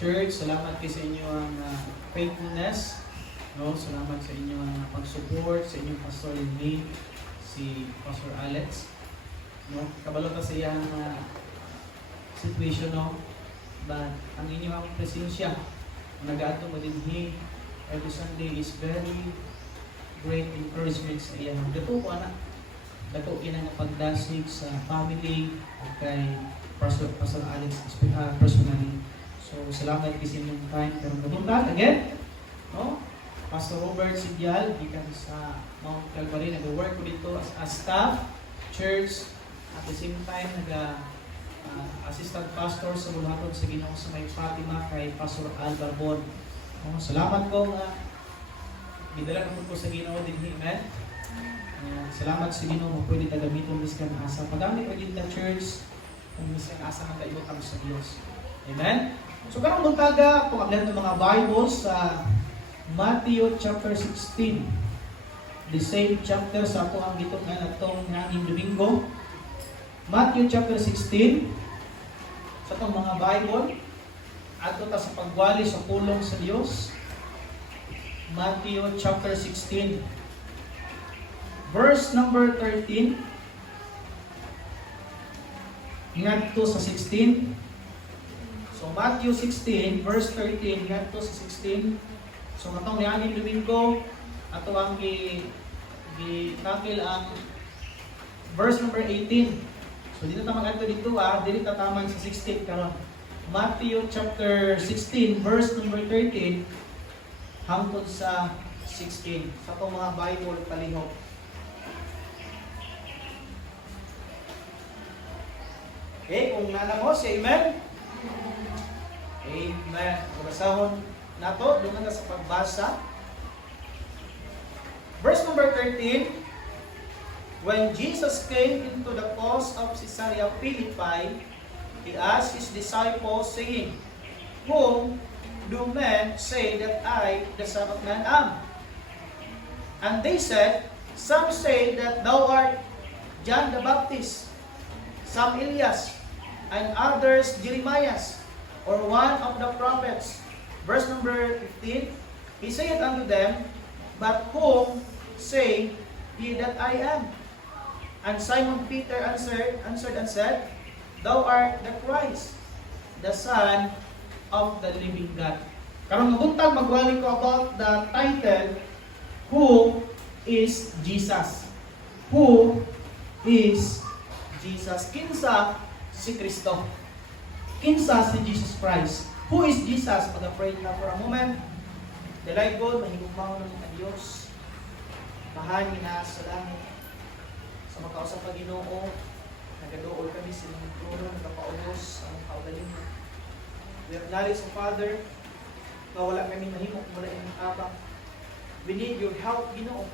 Church, salamat kayo sa inyong faithfulness. No? Salamat sa inyong pag-support sa inyong pastor in me, si Pastor Alex. No? Kabalo ka sa iyang situation, no? But ang inyong presensya, nag-aato mo din every Sunday is very great encouragement sa iyang. Dato ko anak, dato kinang pagdasig sa family at kay Pastor Alex personally. So, salamat kasi inyong time. Pero nabuntag again, no? Pastor Robert Sidyal, gikan sa Mount Calvary, nag-work ko dito as staff, church, at the same time, assistant pastor sa Bulaton sa Ginoo sa May Fatima kay Pastor Al Barbon. No? Salamat ko nga, gidala ko sa Ginoo din, amen? Salamat sa Ginoo, pwede tagamitin miskan asa. Padami pa din na church, kung miskan asa nga kaibot kami sa Diyos. Amen? So, karang buntaga, kung ang mga Bibles sa Matthew chapter 16. The same chapter sa ako ang gitong itong ngayong Domingo. Matthew chapter 16. Sa itong mga Bible. Ato ta sa pagwali sa pulong sa Diyos. Matthew chapter 16. Verse number 13. ngadto sa 16. So Matthew 16 verse 13 ngadto sa 16. So katong niani Domingo ato ang gi-tackle ang verse number 18. So dito ta magadto dito dili ta taman sa 16 karon. Matthew chapter 16 verse number 13 hangtod sa 16 sa itong mga Bible palihog. Okay, kung nana mo, say amen. Amen. Basahon nato, doon na sa pagbasa. Verse number 13, when Jesus came into the coast of Caesarea Philippi, He asked His disciples, saying, Whom do men say that I, the Son of Man, am? And they said, Some say that thou art John the Baptist, some Elias, and others Jeremiah, or one of the prophets. Verse number 15, He said unto them, But whom say ye that I am? And Simon Peter answered and said, Thou art the Christ, the Son of the living God. Karong buntag magwali ko about the title, Who is Jesus? Who is Jesus? Kinsa si Kristo? Kinsa si Jesus Christ? Who is Jesus? Pag-pray na for a moment. Dalay God, mahigugmaw ng mga Diyos. Mahal na sa langit. Sa makausap pa Ginoo, nagadool kami sa inyong trono, nagpapaulos ang kaugaling mo. We acknowledge, Father, na wala kami mahimok mula inyong tabang. We need your help, Ginoo,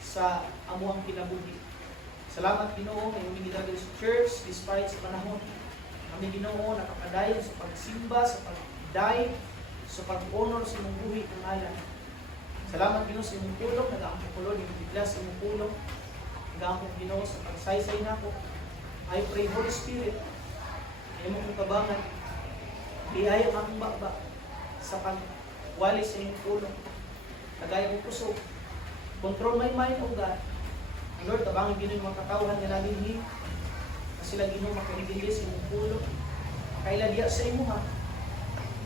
sa amuang kinabuhi. Salamat, Ginoo, may umingidagay sa church despite sa panahon. Kami, Ginoo, nakapadayon sa pagsimba, sa pagday, sa pag-honor sa imong buhi ng ngalan. Salamat, Ginoo, sa imong pulong, nag-aampo ko, Lord, imong bigla sa imong pulong. Nag-aampo, Ginoo, sa pagsaysay na ko. I pray, Holy Spirit, imong katabangan, biyaya ang akong bakba sa pagwali sa imong pulong. Tagay ang puso. Control my mind, O God. Lord, tabangin Ginoo yung mga katawhan nga nalinhi. Kasi sila Ginoo makaintindihan sa imong pulong. Kailadiya sa imo ha.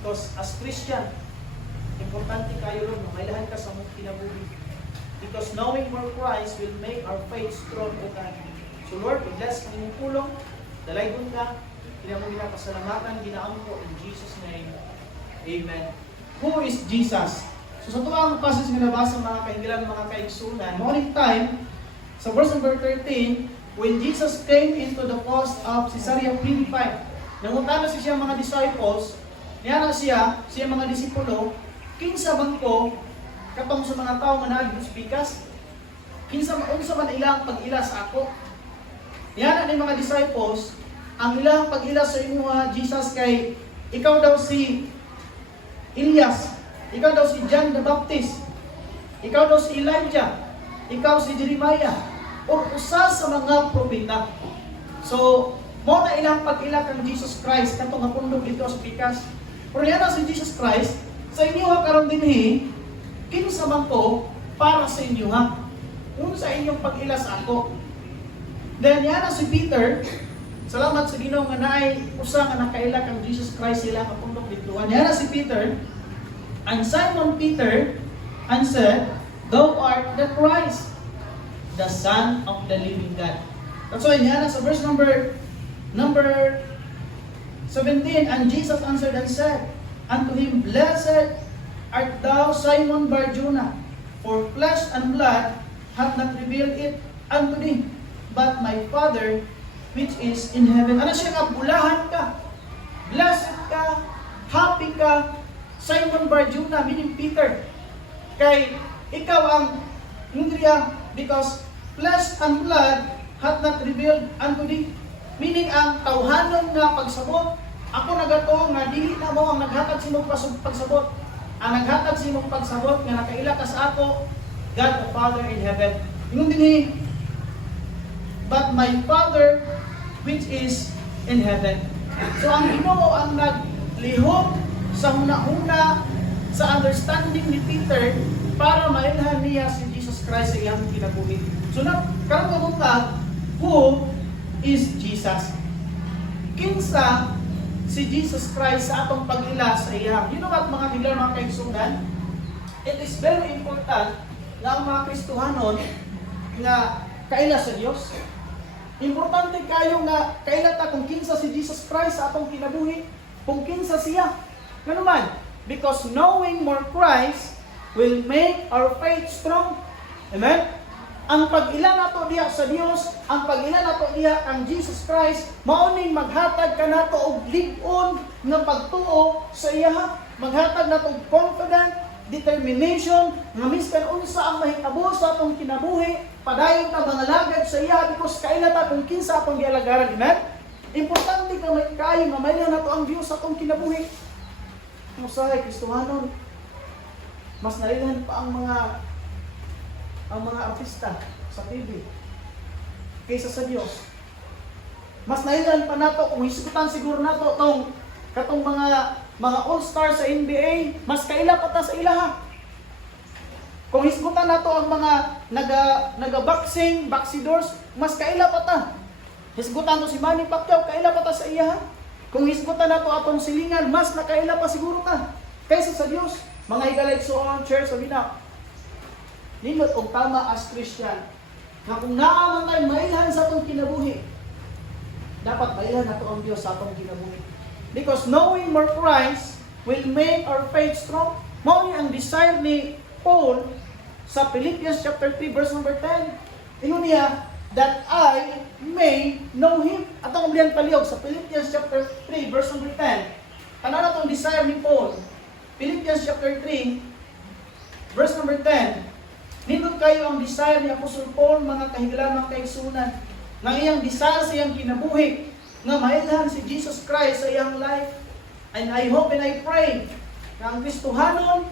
Because as Christian, importante kayo Lord, mailahan ka sa mong kinabuhi. Because knowing more Christ will make our faith strong, O God. So Lord, bless ang imong pulong. Dalaygon ka. Kinamong pasalamatan, ginaam ko in Jesus' name. Amen. Who is Jesus? So sa tuwang passage nga nabasa mga kahingilan, mga kaigsunan, morning time, sa verse number 13, when Jesus came into the coast of Caesarea Philippi, nangunta na siya mga disciples, niya na siya mga disipulo, kinsa man ko, katong sa mga tao nga nag-speakas, unsa man ilang pag-ila sa ako. Niya na ni mga disciples, ang ilang pag-ila sa imo Jesus kay, ikaw daw si Elias, ikaw daw si John the Baptist, ikaw daw si Elijah, ikaw si Jeremiah, o usa sa mga propeta. So, mo na ilang pag-ila kang Jesus Christ, katong nga pundok dito sa pikas. Pero yan si Jesus Christ, sa inyo karon dinhi, kinsa man ko para sa inyo ha. Kung sa inyong pag-ila sa ako. Then yan si Peter, salamat sa Ginoo nga naay usa nga nakaila kang Jesus Christ sila nga pundok dito. Yan si Peter, and Simon Peter answered, Thou art the Christ, the Son of the living God. That's why niya sa verse number 17, and Jesus answered and said unto him, Blessed art thou, Simon Bar-Jonah, for flesh and blood hath not revealed it unto thee, but my Father which is in heaven. Ano siya nga? Bulahan ka, blessed ka, happy ka, Simon Bar-Jonah, meaning Peter. Kay ikaw ang Indriya, because flesh and blood hath not revealed unto thee. Meaning ang tawhanon nga pagsabot, ako nagato nga dili na mo ang naghatag sa imong pagsabot. Ang naghatag sa imong pagsabot nga nakaila ka sa ako, God the Father in heaven. Ingon dinhi, but my Father which is in heaven. So ang Ginoo ang naglihok sa una-una sa understanding ni Peter para mailhan niya si Jesus Christ sa iyang kinabuhi. So karon kabuntag, who is Jesus? kinsa si Jesus Christ sa atong pag-ila sa iya. You know what, mga kaibigan, mga kaigsunan? It is very important na ang mga Kristohanon nga kaila sa Dios. Importante kayo nga kaila ta kung kinsa si Jesus Christ sa atong kinabuhi, kung kinsa siya. Ngano man? Because knowing more Christ will make our faith strong. Amen? Ang pag-ila nato diha sa Dios, ang pag-ila nato diha kang Jesus Christ, maoning maghatag ka nato og lig-on nga pagtuo sa iya. Maghatag nato og confident, determination, nga miskan unsa ang mahitabo sa atong kinabuhi, padayon ta mangalagad sa iya because kaila ta kung kinsa atong gialagaran. Amen? Importante ka may kayo nga mailhan nato ang Dios sa atong kinabuhi. Usahay Kristohanon, mas nalilan pa ang mga artista sa TV kaysa sa Dios. Mas nailan pa nato kung hisgutan siguro nato katong mga all-star sa NBA, mas kaila pa ta sa ilaha. Kung hisgutan nato ang mga naga-boxing, boxidors, mas kaila pa ta. Hisgutan to si Manny Pacquiao, kaila pa ta sa iya. Kung hisgutan nato atong silingan, mas nakaila pa siguro ta kaysa sa Dios. Mga higalaysoon, church, sabi na, nindot og tama as Christian, na kung naaman tayo mailhan sa atong kinabuhi, dapat mailhan nato ang Dios sa atong kinabuhi. Because knowing more Christ will make our faith strong. Mao ni ang desire ni Paul sa Philippians chapter 3 verse number 10. Ingon niya, that I may know Him. At ang ublihan palihog sa Philippians chapter 3 verse number 10. Ano na itong desire ni Paul? Philippians chapter 3 verse number 10. Nindot kayo ang desire ni Apostle Paul, mga kahigalamang kaigsunan, ng iyang desire sa iyang kinabuhi, nga mailhan si Jesus Christ sa iyang life. And I hope and I pray na ang Kristohanon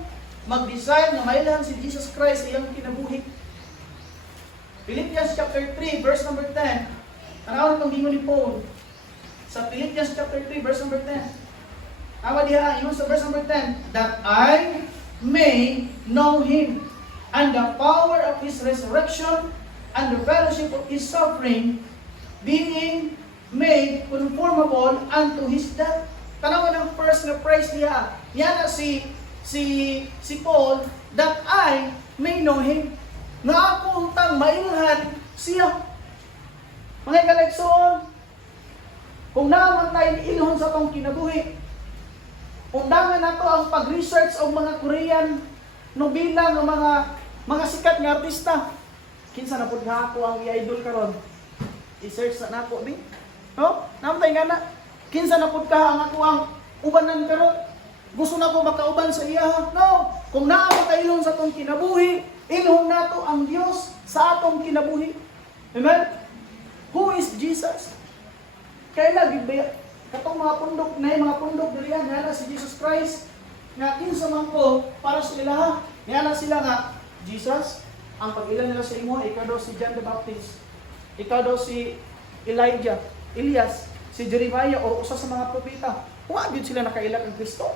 mag-desire na mailhan si Jesus Christ sa iyang kinabuhi. Philippians chapter 3, verse number 10. Tanawin itong gingon ni Paul. Sa Philippians chapter 3, verse number 10. Tawa diha, yun sa verse number 10. That I may know Him, and the power of His resurrection, and the fellowship of His suffering, being made conformable unto His death. Tanawan ang first na praise niya. Yan na si Paul, that I may know Him. Nga ako untang mailhan siya. Mga kalekson, kung naman tayo ilhon sa tong kinabuhi, undangan nato ang pag-research o mga Korean nobela ng mga sikat nga artista. Kinsa na pud nga ako ang i-idol karon? I-search na nako bi. No? Namtay nga na. Kinsa na pud ka ang ako ang ubanan karon? Gusto na ko makauban sa iya? No. Kung naa ka ilon sa atong kinabuhi, ilhon nato ang Dios sa atong kinabuhi. Amen? Who is Jesus? Kaya gibaya katong mga pundok na mga pundok diri nga si Jesus Christ nga kinsa man ko para sa ilaha. Nga sila nga Jesus, ang pag-ilan nila sa imo, ikaw daw si John the Baptist, ikaw daw si Elijah, Elias, si Jeremiah, o usa sa mga propeta. Huwag yun sila nakaila kay Kristo.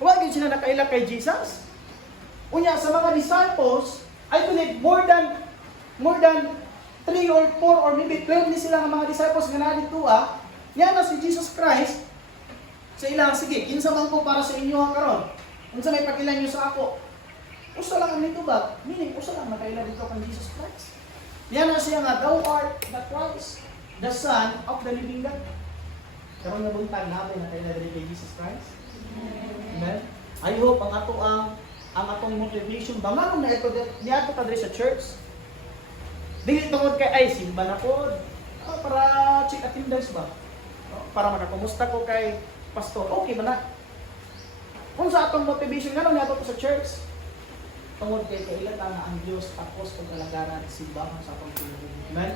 Huwag yun sila nakaila kay Jesus. Unya, sa mga disciples, I believe more than 3 or 4 or maybe 12 ni sila ng mga disciples nga na dito yan na si Jesus Christ sa ilang, sige, kinsa man ko para sa inyo karon. Unsa may pakilan niyo sa ako? Usa lang ang nito ba? Meaning, usa lang nakaila dito kang Jesus Christ. Yan na siya nga, thou art the Christ, the Son of the living God. Karon nga buntag natin nakaila dito kay Jesus Christ. Amen. I hope ang atong motivation banganon na ito niya ta diri sa church. Dili tungod kay ay simba na pod. Para check attendance ba? Para makakumusta ko kay pastor. Okay ba na? Kung sa atong motivation ngano niya to sa church? Tungod kay kailatan na ang Dios tapos kung kalagaran simbahan sa atong kinabuhi. Amen.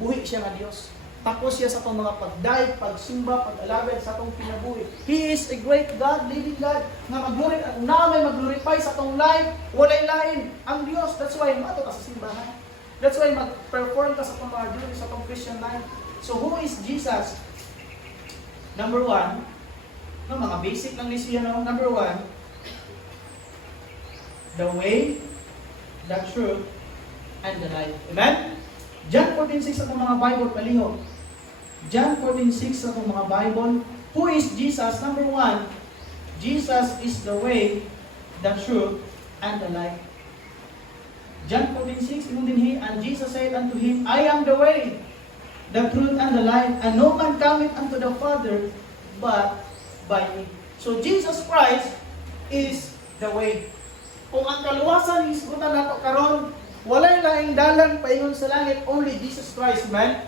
Buhi siya nga Dios. Tapos siya sa atong mga pagdaig, pagsimba, pag-alagad sa atong kinabuhi. He is a great God, living God, nga mag-glorify sa atong life, walay lain ang Dios. That's why mato ka sa simbahan. That's why mag-perform ka sa atong mga duty sa atong Christian life. So who is Jesus? Number 1, no, mga basic lang ni siya. No? Number 1, the way, the truth, and the life. Amen? John 14:6 sa mga Bible palihog. John 14:6 sa itong mga Bible. Who is Jesus? Number 1, Jesus is the way, the truth, and the life. John 14:6, ingon din he, and Jesus said unto him, I am the way, the truth, and the life, and no man cometh unto the Father but by me. So Jesus Christ is the way. Kung ang kaluwasan isgutan nato karon, walay laing dalan paingon sa langit, only Jesus Christ, man.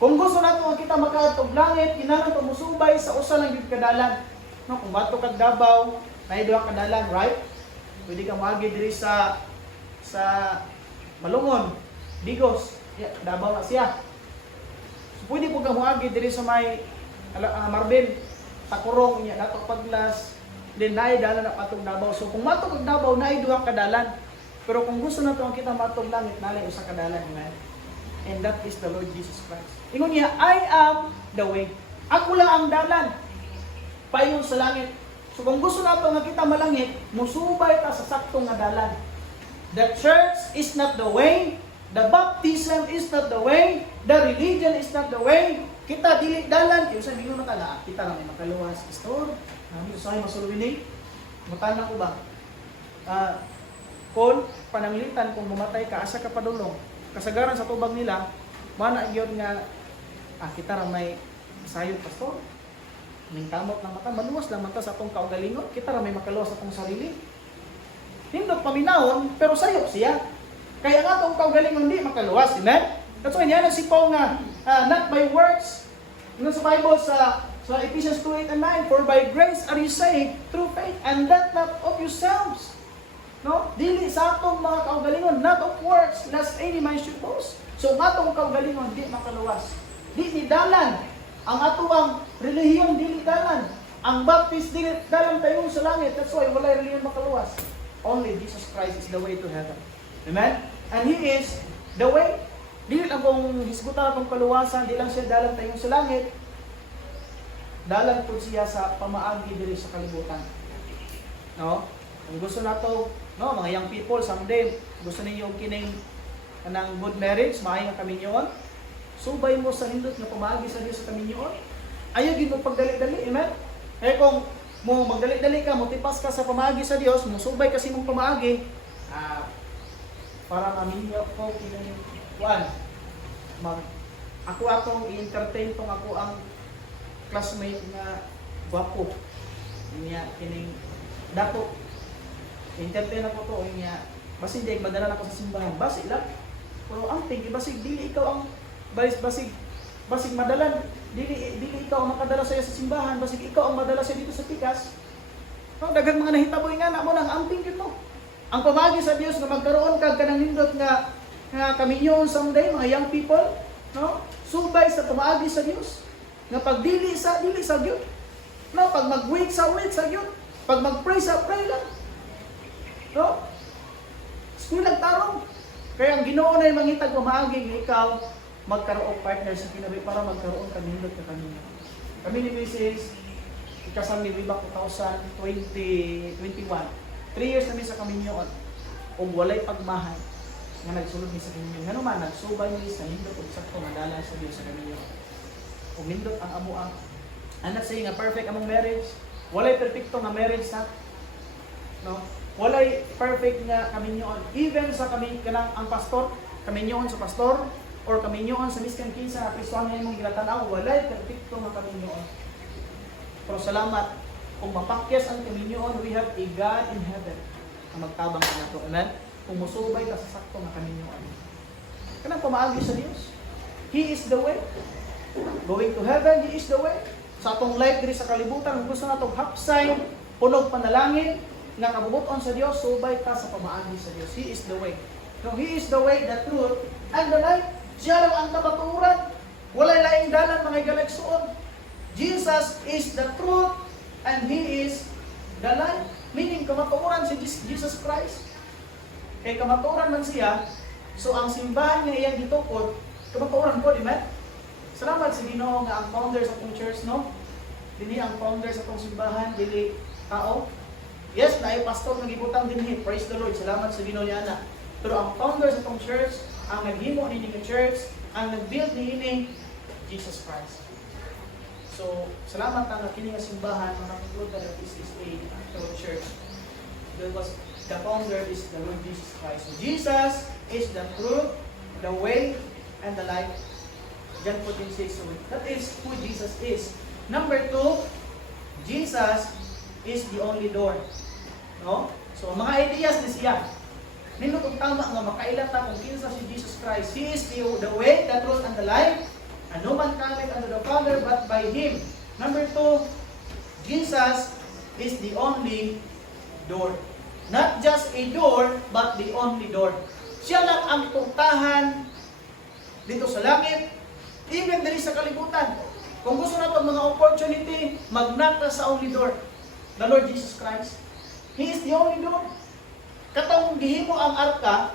Kung gusto nato nga kita makaadtog langit, kinahanglan to musubay sa usa lang gid kadalan. No, kung bato kag Davao, may duha ka dalan, right? Pwede ka moagi diri sa Malungon, Bigos, Davao na siya. So, pwede po ka moagi diri sa may Marbin, Takurong, nato Paglas, then naay dalan na patong Davao. So kung matog og Davao, naay duha ka dalan. Pero kung gusto nato ang kita matog langit, naay usa ka dalan, amen. And that is the Lord Jesus Christ. Ingon niya, I am the way. Ako lang ang dalan paingon sa langit. So kung gusto nato nga kita malangit, musubay ta sa saktong nga dalan. The church is not the way, the baptism is not the way, the religion is not the way. Kita dili dalan, kaya sa mingon na kala, kita lang may makaluwas, pastor. Nami usahay masulwini. Mutana ko ba? Kung pananglitan kung mamatay ka asa ka padulong, kasagaran sa tubag nila, mana gyud nga kita ra may sayod, pastor. Ning kamot ng mata, maluwas lang mata sa atong kaugalingon, kita ra may makaluwas sa atong sarili. Hindot paminawon, pero sayo siya. Kaya nga itong kaugalingon di makaluwas, amen? That's why yan ang sipaw nga, not by works. Sa Bible, sa Ephesians 2:8 and 9, for by grace are you saved through faith, and that not of yourselves. No? Dili sa atong mga kaugalingon, not of works, lest any man should boast. So nga itong kaugalingon, di makaluwas. Di ni dalan. Ang atuang relihiyon, dili dalan. Ang baptist, dili dalan tayo sa langit. That's why wala relihiyon makaluwas. Only Jesus Christ is the way to heaven. Amen? And He is the way. Dili lang kung hisgutan atong kaluwasan, di lang siya dalan tayo sa langit. Dalan po siya sa pamaagi diri sa kalibutan. No? Kung gusto nato, no, mga young people someday, gusto ninyo kining kanang good marriage, maayo nga kaminyoon. Subay mo sa hindot nga pamaagi sa Dios sa kaminyoon. Ayaw gid mo pagdali-dali, amen? Kaya kung mo magdali-dali ka, mo tipas ka sa pamaagi sa Dios, mo subay kasi mong pamaagi, para maminyo ko kining ako atong i-entertain tong ako ang classmate nga gwapo niya kining dato entertain ako to niya basig di madala ako sa simbahan basig lang pero ang tingin basig dili ikaw ang basig madalan dili ikaw ang makadala sa simbahan basig ikaw ang madala sa dito sa pikas no daghang mga nahitaboy nga na mo nang amping kito ang pamagi sa Dios nga magkaroon kag kanang nindot nga kaminyoon someday mga young people no subay sa pamaagi sa Dios nga pag dili sa gyud no pag mag-wait sa gyud pag mag-pray lang no school tarong kaya ang Ginoo na mangitag pamaagi nga ikaw magkaroon partner sa kinabi para magkaroon ka nindot ka kanina kami ni Mrs. ikasal ni Wibak 2021 3 years na mi sa kaminyoon ug walay pagmahay nga nagsulod mi sa kaminyoon ngano man nagsubay mi sa nindot ug sakto madala sa Dios sa kaminyoon ug nindot ang amo ang anak say nga perfect among marriage walay perpekto nga marriage na no walay perfect nga kaminyoon even sa kami kanang ang pastor kaminyoon sa pastor or kaminyoon sa miskan kinsa Kristohan nga imong gilatan-aw walay perpekto nga kaminyoon pero salamat kung mapakyas ang kaminyoon, we have a God in heaven na magtabang ka na ito. Amen? Kung musubay ka sa sakto na kaminyoon. Kanang pamaagi sa Diyos. He is the way. Going to heaven, He is the way. Sa atong life diri sa kalibutan, kung gusto na itong hapsay, punog panalangin, nga kabubuton sa Diyos, subay ka sa pamaagi sa Diyos. He is the way. No, He is the way, the truth, and the life. Siya lang ang kabaturan. Walay laing dalan mga galagsuon. Jesus is the truth, and He is the life. Meaning, kamatuoran si Jesus Christ. Kaya kamatuoran man siya, so ang simbahan niya iyang gitukod, kamatuoran po, di ba? Salamat sa Ginoo nga ang founder sa itong church, no? Dili ang founder sa itong simbahan, dili tao. Yes, na ay pastor na gibutang dinhi, praise the Lord, salamat sa Ginoo niya na. Pero ang founder sa itong church, ang naghimo ni church, ang nag-build ni Jesus Christ. So, salamat na kini nga simbahan na conclude that this is a actual church. Because the founder is the Lord Jesus Christ. So, Jesus is the truth, the way, and the life. John 14:6. So, that is who Jesus is. Number 2, Jesus is the only door. No? So, mga ideas ni siya. Nindot kung tama nga makailata kung kinsa si Jesus Christ. He is the way, the truth, and the life. And no man cometh unto the Father but by Him. Number 2, Jesus is the only door. Not just a door, but the only door. Siya lang ang puntahan dito sa langit, even diri sa kalibutan. Kung gusto nato mga opportunity, mag-knock sa only door. The Lord Jesus Christ. He is the only door. Katong gihimo ang arka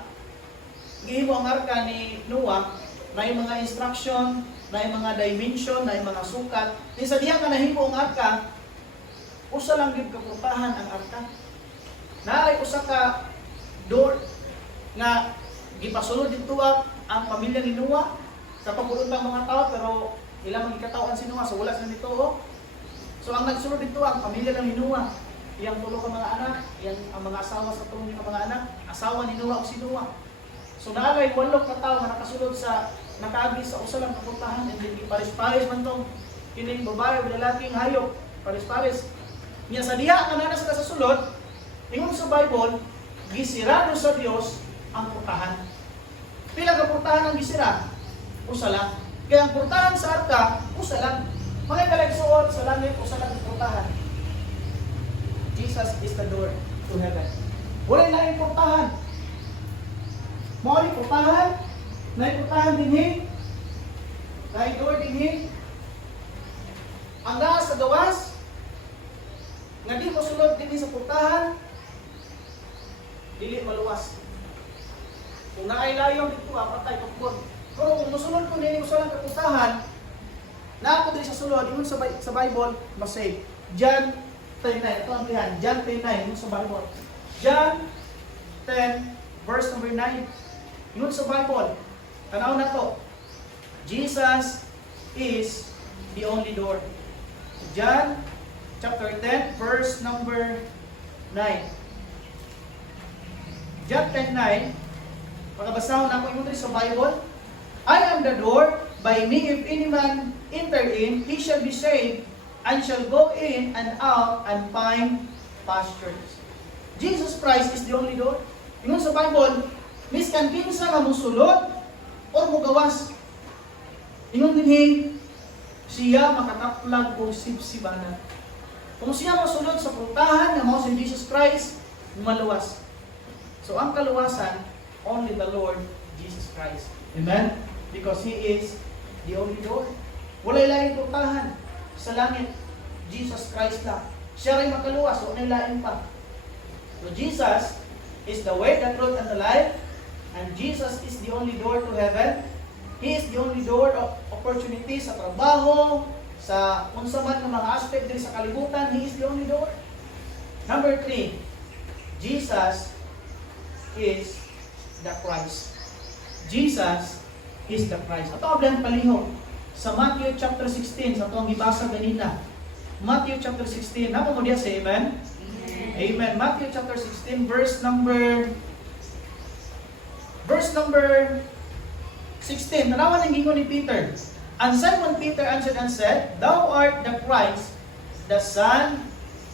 ni Noah, na yung mga instruction, na yung mga dimension, na yung mga sukat. Di sa diya ka nahimo ang arka, usa lang gid kapuntahan ang arka. Naay usa ka door nga gipasulod dito ang pamilya ni Noah sa pagulong ng mga tao, pero ilang magkatawhan si Noah, so wala sila dito. So ang nagsulod dito ang pamilya ng ni Noah. Iyang tulo ka mga anak, ang mga asawa sa tulo ka mga anak, asawa ni Noah o si Noah. So naalay 8 ka tao nga nakasulod sa nakaagi sa usa lang kapuntahan, and then pares-pares man tong kining babae o lalaking hayop, pares-pares. Nya sa diha kanana sila sa sulod, ingon sa Bible, gisirado sa Dios ang puntahan. Pila ka puntahan ang gisira? Usa lang. Kaya ang puntahan sa arka, usa lang. Mga kalagsuot sa langit, usa lang ang puntahan. Jesus is the door to heaven. Wala na yung puntahan. Mga yung puntahan, na yung puntahan din na yung door din ang dahas sa gawas, nga di mo sulod din sa puntahan, dili maluwas. Kung naailayon dito, patay tukbon. Pero kung musulod ko din yung usalang kapuntahan, na ako din sa sulod, yun sa Bible, masave. John 10:9, ito ang lihan. John 10:9, yun sa Bible. John 10, verse number 9. Yun sa Bible. Tanaw na to. Jesus is the only door. John chapter 10, verse number 9. John 10:9. Pagkabasahon ako yun sa Bible. I am the door. By me, if any man enter in, he shall be saved, and shall go in and out and find pastures. Jesus Christ is the only door. Ingon sa Bible, miskan kinsa nga musulod or mugawas. Ingon dinhi siya makataplag o sibsibanan. Kung siya musulod sa puntahan nga mao si Jesus Christ, maluwas. So ang kaluwasan, only the Lord Jesus Christ. Amen? Because He is the only door. Walay lain puntahan sa langit, Jesus Christ lang. Siya rin makaluwas, o nilain pa. So Jesus is the way, the truth, and the life. And Jesus is the only door to heaven. He is the only door of opportunity sa trabaho, sa unsa man ng mga aspect din sa kalibutan. He is the only door. Number 3, Jesus is the Christ. Jesus is the Christ. Ito ang palihog. Sa Matthew chapter 16, sa itong ibasa ganina. Matthew chapter 16, namo mo diya sa amen? Amen. Matthew chapter 16, verse number 16. Nalaman ang gingon ni Peter. And Simon Peter answered and said, Thou art the Christ, the Son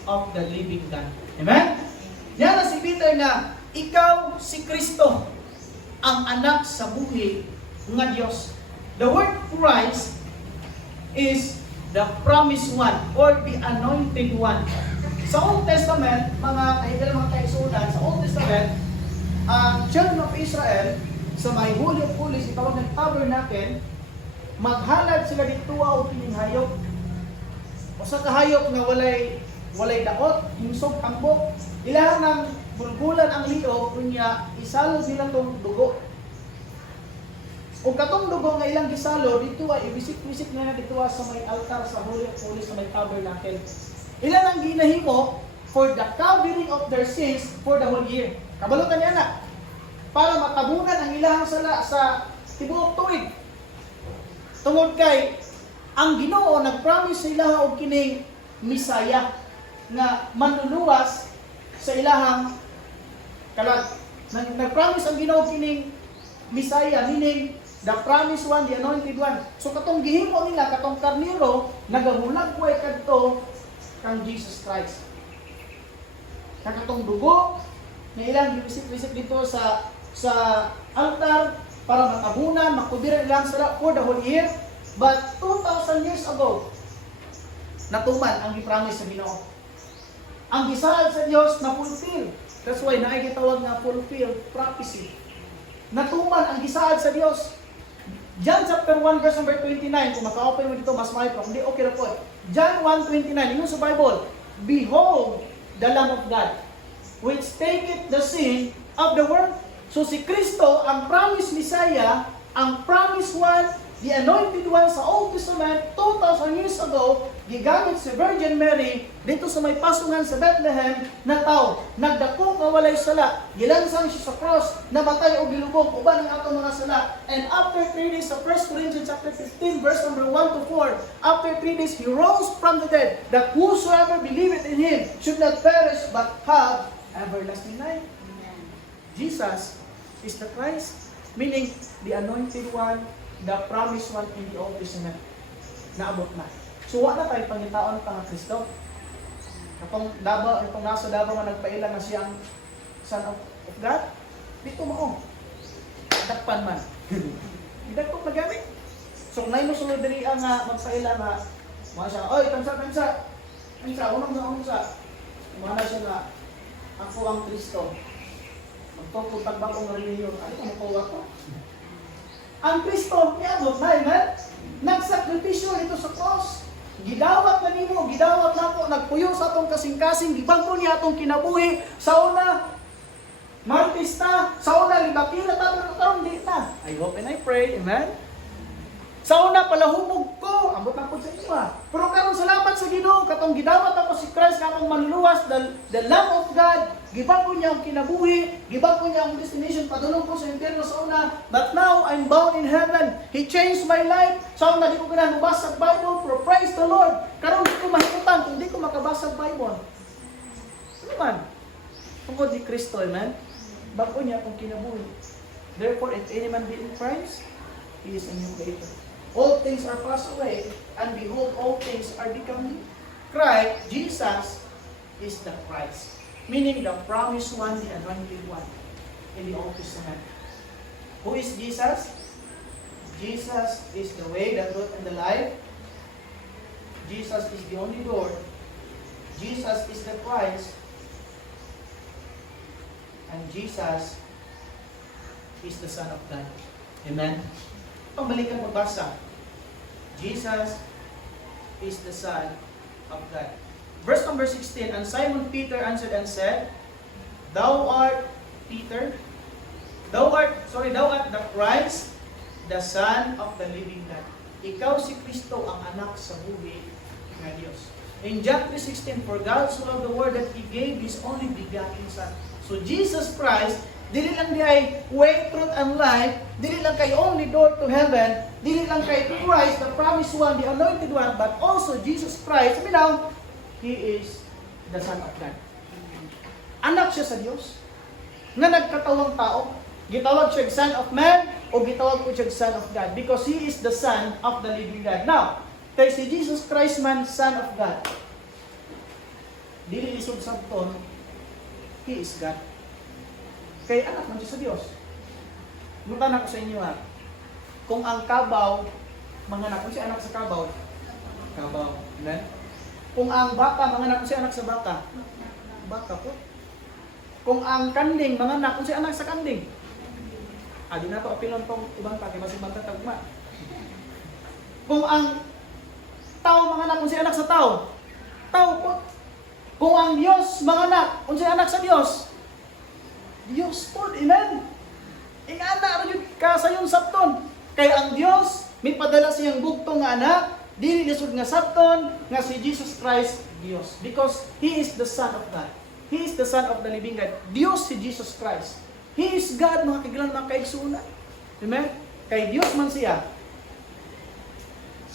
of the living God. Amen? Yan na si Peter na, ikaw si Kristo, ang anak sa buhi nga Diyos. The word Christ is the promised one or the anointed one. Sa Old Testament, mga kaisunan, sa Old Testament, ang children of Israel, sa may Holy of Holies, itawag ng tabernacle, maghalad sila dito o kining hayop. O sa kahayop nga walay daot, hingsog tambok, ilang ng bulbulan ang liog, kunya isalo sila tong dugo. Kung katong dugo nga ilang gisalo, dito ay ibisik-bisik na dito sa may altar sa Holy of Holies sa may tabernacle. Ilan ang ginahimo for the covering of their sins for the whole year. Kabalutan niya na. Para matabunan ang ilahang sala sa tibuok tuig. Tungod kay ang Ginoo nag-promise sa ilaha og kining Misaya nga manluluwas sa ilahang kalag. Nag-promise ang Ginoo kining Misaya, meaning the promised one, the anointed one. So katong gihimo nila, katong karniro, nagahulag ko ay kadto kang Jesus Christ. Katong dugo na ilang gipisik-pisik dito sa altar para matabunan, makubiran ilang sala for the whole year. But 2,000 years ago, natuman ang gipromise sa Ginoo. Ang gisaad sa Dios na fulfill. That's why naay gitawag nga fulfill prophecy. Natuman ang gisaad sa Dios. John chapter 1 verse number 29, kung maka-open mo dito mas mahal pa, hindi okay na po. John 1:29, yun sa Bible, behold the Lamb of God, which taketh the sin of the world. So si Kristo, ang promised Messiah, ang promised one, the anointed one sa Old Testament, 2,000 years ago, gigamit si Virgin Mary dito sa may pasungan sa Bethlehem na tao. Nagdako nga walay sala. Gilansang siya sa cross, namatay o gilubog, uban ang atong mga sala. And after 3 days, sa 1 Corinthians chapter 15, verse number 1 to 4, after 3 days, He rose from the dead, that whosoever believeth in Him should not perish, but have everlasting life. Jesus is the Christ, meaning the anointed one, the promised one in the Old Testament. Naabot na. So wala tayo pangitaon pa ng Kristo. Itong nasa Davao nga nagpaila na siyang Son of God, dito mo. Dakpan man. Didagpot na gamit. So kung mo sulod diri ang magpaila na mga siya, oy, tansa, unang mga siya na ako ang Kristo. Magpuputag ba kong reliyon? Ano kung makuha ko? Ang Kristo, niabot na, amen? Nagsakripisyo ito sa cross. Gidawat na nimo, gidawat na po, nagpuyo sa atong kasing-kasing, gibangko niya atong kinabuhi. Sa una, martista, sa una, libakila, taon, di na. I hope and I pray, amen? Sa una, palahubog ko, ambot na po sa inyo Pero karon salamat sa Ginoo, katong gidawat ako si Christ, katong manluwas, the Lamb of God, gibangko niya ang kinabuhi, gibangko niya ang destination, padulong ko sa impyerno sa una. But now, I'm bound in heaven. He changed my life. Sa una, di ko ganang mabasa sa Bible, pero praise the Lord. Karon di ko mahimutan kung di ko makabasa sa Bible. Ano man? Tungkol di Kristo, amen? Bangko niya ang kinabuhi. Therefore, if any man be in Christ, he is a new creator. All things are passed away, and behold, all things are become new. Christ, Jesus, is the Christ. Meaning the promised one, the anointed one in the Old Testament. Who is Jesus? Jesus is the way, the truth, and the life. Jesus is the only door. Jesus is the Christ. And Jesus is the Son of God. Amen? Pabalikan mo basa. Jesus is the Son of God. Verse number 16, and Simon Peter answered and said, Thou art Peter, thou art the Christ, the Son of the living God. Ikaw si Kristo ang anak sa buhi ng Diyos. In John 3:16, for God so loved the world that He gave His only begotten Son. So Jesus Christ, dili lang di ay way, truth, and life, dili lang kay only door to heaven, dili lang kay Christ, the promised one, the anointed one, but also Jesus Christ, sabi now, He is the Son of God. Anak siya sa Diyos, nga nagkatawang tao, gitawag siya Son of Man, o gitawag ko siya Son of God, because He is the Son of the living God. Now, kay si Jesus Christ man, Son of God, dili isog sabton, He is God. Kay anak man siya sa Diyos. Mutan ako sa inyo kung ang kabaw, mga anak, kung si anak sa kabaw, amen? Kung ang baka, mga anak, kung si anak sa baka po. Kung ang kanding, mga anak, kung si anak sa kanding. Di na to apilon tong ibang kati, mas ibang tatagma. Kung ang tao, mga anak, kung si anak sa tao po. Kung ang Diyos, mga anak, kung si anak sa Diyos po, amen? Ingana, kasayon sabton. Kaya ang Diyos, may padala siyang bugtong nga anak, dili lisod nga sabton, nga si Jesus Christ, Diyos. Because He is the Son of God. He is the Son of the living God. Diyos si Jesus Christ. He is God, mga kagilan, mga kaigsunan. Amen? Kay Diyos man siya.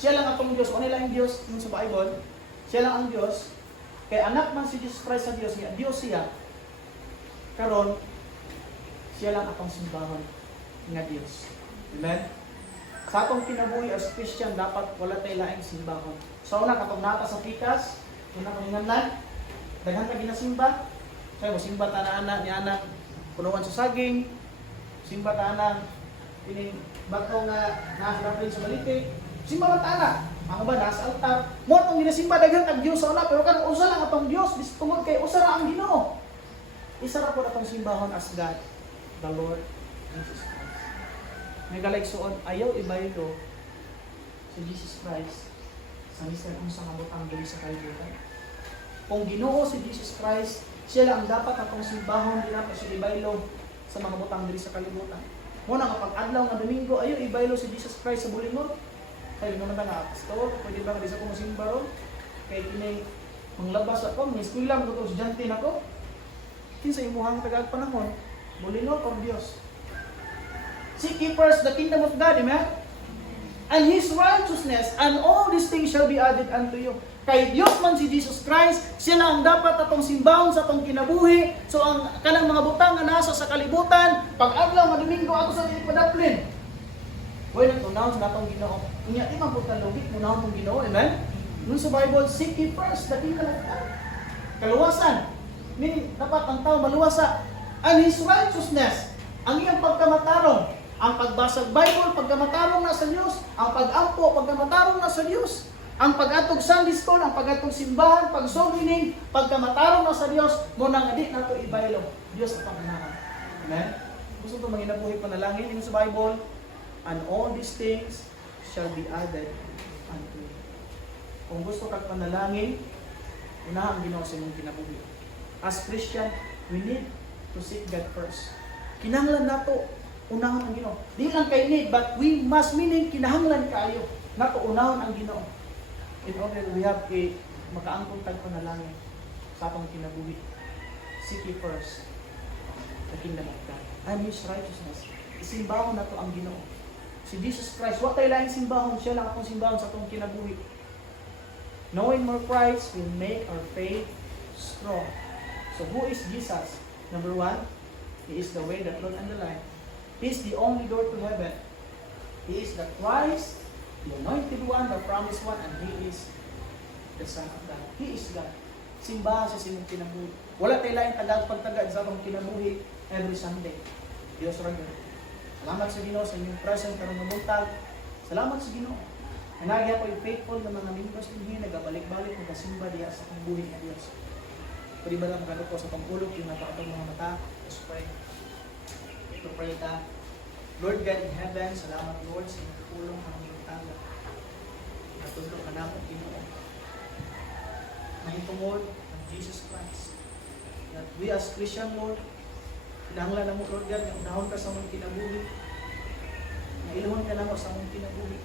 Siya lang atong Diyos. Ano lang ang Diyos sa Bible? Siya lang ang Diyos. Kay anak man si Jesus Christ sa Diyos, Diyos siya. Karon, siya lang atong simbahon nga Diyos. Amen? Sa atong kinabuhi as Christian, dapat wala tayo laing simbahon. So, una, katong nata sa pikas, una kaminganlan, daghan ka ginasimba, kaya mo simba ta na anak ni anak, punuan sa saging, simba ta anak, pining bato nga nasa sa balite, simba man ta anak, mga ba nasa altar, mo atong ginasimba, daghan kang Diyos sa una, pero kan usa lang atong Diyos, tungod kay usa ra ang Ginoo. Isa ra po atong simbahon as God, the Lord Jesus Christ. May kaligsoon, ayaw ibaylo si Jesus Christ sa lisan kung sa kabutang dili sa kalibutan. Kung Ginoo si Jesus Christ, siya lang ang dapat atong simbahon, di dapat siya ibaylo sa mga butang dili sa kalibutan. Muna kapag adlaw nga Domingo, ayaw ibaylo si Jesus Christ sa bulingon. Kaya naman ba na pastor, pwede ba kadisa ko masimba ron? Kaya kinay manglabas ako, may eskwela mo ito, estudyante na ko. Kinsa imuhang tagag panahon, bulingon or Dios? Seek ye first the kingdom of God, amen? And His righteousness, and all these things shall be added unto you. Kay Diyos man si Jesus Christ, siya lang ang dapat atong simbahon sa atong kinabuhi. So ang kanang mga butang nga nasa sa kalibutan, pag adlaw nga Domingo ako sa padaplin. Hoy natunaw sa atong Ginoo. Unya di man pud logik munaw tong Ginoo, amen? Nun sa Bible, seek ye first the kingdom of God. Kaluwasan. Meaning dapat ang tao maluwasa. And His righteousness, ang iyang pagkamatarong. Ang pagbasag Bible, pagkamatarong na sa Diyos. Ang pag-ampo, pagkamatarong na sa Diyos. Ang pag-atog Sunday school, ang pag-atog simbahan, pag-songhining, pagkamatarong na sa Diyos, muna nga di na ito ibaylo. Diyos ang panginahan. Amen? Gusto ito manginabuhi panalangin sa Bible, and all these things shall be added unto you. Kung gusto kang panalangin, una ang Ginoo sa inyong kinabuhi. As Christian, we need to seek God first. Kinahanglan nato unahon ang Ginoo. Di lang kay need, but we must, meaning kinahanglan kayo nato unahon ang Ginoo. In order we have a makaangkong tagpanalangin sa atong kinabuhi. Seek ye first the kingdom of God and His righteousness. Isimbahon nato ang Ginoo. Si Jesus Christ, what tayo lang simbahon, siya lang atong simbahon sa atong kinabuhi. Knowing more Christ will make our faith strong. So who is Jesus? Number one, He is the way, the truth, and the life. He is the only door to heaven. He is the Christ, the anointed one, the promised one, and He is the Son of God. He is God. Simbahan sa sinyong kinabuhi. Wala tayo lang pagtagad sa atong kinabuhi every Sunday. Diyos Raga. Salamat sa Ginoo sa inyong present karong mabuntag. Salamat sa Ginoo. Nanagya ko yung faithful na mga members din nagabalik-balik, nagasimba diya sa atong buhi ng Diyos. Pwede ba lang magano ko sa pangulog yung napakatong mga mata? Let's pray. To pray ka. Lord God in heaven, salamat Lord sa inyong tulong ng inyong tanda. Natulong ka namin, Ginoo. Mahitungod ng Jesus Christ. That we as Christian, Lord, kinahanglan na mo, Lord God, na unahon ka sa mong kinabuhi. Na iluhon ka na mo sa mong kinabuhi.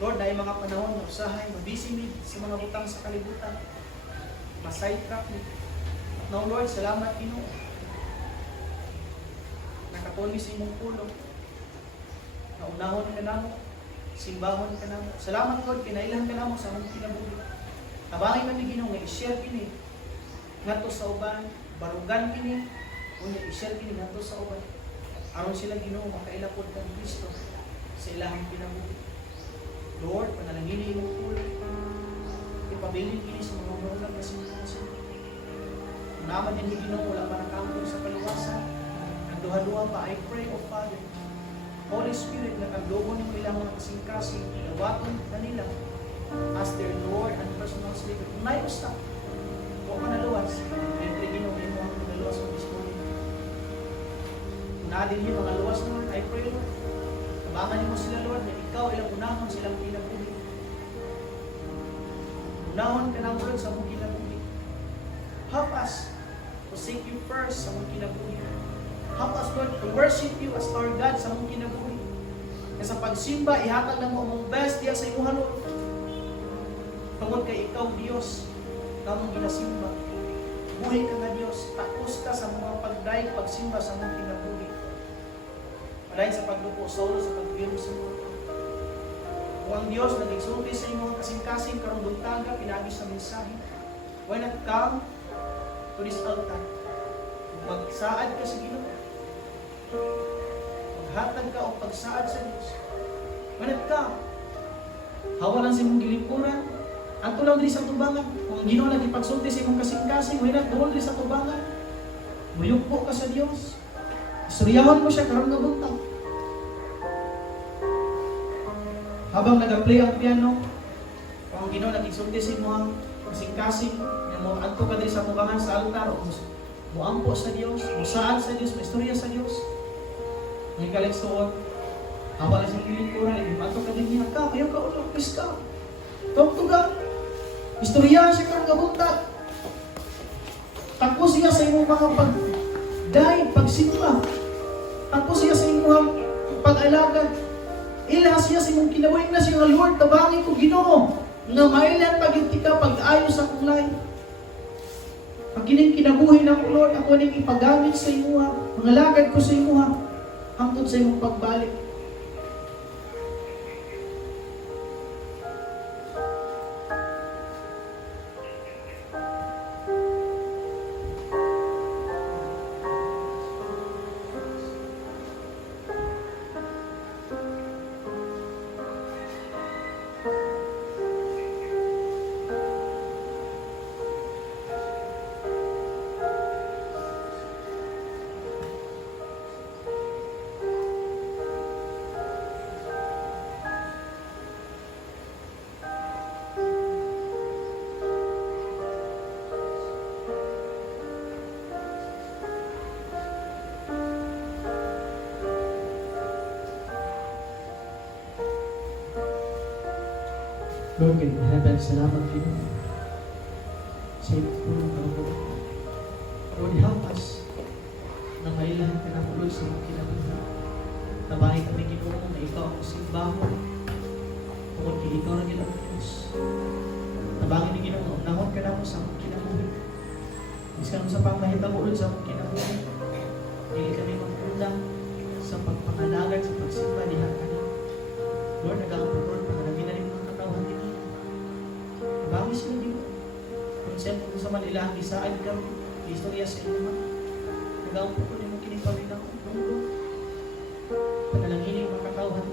Lord, dahil mga panahon na usahay, mabisimid sa mga butang sa kalibutan. Masidetrack ni. Now Lord, salamat Ginoo. Nakatuloy sa imong pulong. Naunahon ka namo, simbahon ka namo. Salamat Lord, kinailan ka namo sa among kinabuhi. Tabangin man ni Ginoo nga i-share kini ngadto sa uban, barugan kini, unya i-share kini ngadto sa uban. Aron sila Ginoo makailapod kang Kristo sa ilahang kinabuhi. Lord, panalangin imong pulong. Ipabilin kini sa mga mga kasintasan. Naman yan ni Ginoo, wala pa nakangkong sa kaluwasan. Ang duha-duha pa, I pray, O Father, Holy Spirit, na kaglobo ng ilang mga kasingkasing, ilawaton kanila as their Lord and personal Savior. Kung may usta, huwag ka naluwas. Entre Ginoo, imo ang naluwas ng Bismillah. Kung natin yung mga luwas, Lord, I pray, Lord, tabangan mo sila, Lord, na ikaw ilang unahon silang kinabuhi. Unahon ka na Lord sa mong kinabuhi. Help us to seek you first sa mong kinabuhi. Help us Lord to worship you as our God sa mong kinabuhi. Kaya sa pagsimba, ihatag na mo among best diya sa imong Lord. Tungod kay ikaw Diyos, ikaw mong ginasimba. Buhay ka nga Diyos, takos ka sa mga pagdaig, pagsimba sa mong kinabuhi. Palain sa paglupo sa ulo, sa pagbiyo sa mga. Kung ang Diyos nag-exulti sa imong kasing-kasing karong buntaga pinagi sa mensahe, why not come to this altar? Magsaad ka sa Ginoo. Maghatag ka o pagsaad sa Diyos. Why not come? Hawa lang sa imong gilingkuran. Ang tulaw diri sa tubangan. Kung ang Ginoo nagipagsulti sa imong kasing-kasing, why not duol diri sa tubangan? Muyukpo ka sa Diyos. Istoryahon mo siya karong nga buntag. Habang nag-play ang piano, kung ang Ginoo nag-exulti sa imong kasing-kasing, mo adto ka diri sa tubangan sa altar o muampo sa Dios, musaan sa Dios, maistorya sa Dios. May kaliksoon, hawa na sa lingkuran, adto ka din niya ka, kayo ka ulo, pis ka. Tugtugan, istorya siya karong gabuntag. Takbo siya sa imong mga pagdaig, pagsimba. Takbo siya sa imong pag-alagad. Ila siya sa imong kinabuhi na siya nga Lord, tabangin ko Ginoo nga mailan pagiti ka pag-ayo sa akong life. Pag kining kinabuhi na ko Lord, ako ning ipagamit sa imuha, mga lagad ko sa imuha, hangtod sa imong pagbalik. Lord, in heaven, salamat kayo sa ipulong karupunan. Lord, help us na mailahan ka na Lord sa mga kinabuhi. Tabahin kami Ginoo na ikaw ang simbaho. Tungkol kay ikaw na Ginoo Diyos. Tabangin ni Ginoo, nahon ka na mo sa mga kinabuhi. Iskan mo sa pamahitang ulod sa mga kinabuhi. Hindi kami magkulang sa pagpangalagan, sa pagsimba, dihan ka na. Lord, nag-aapurod, pangalagin na rin mga katawan din. Bangis sila dito. Kung siyempre kung sa Manila, ang isaad ka, istorya sa inyo man. Nag-aampo ko din mo kinipawin ako. Panalangin yung mga katauhan.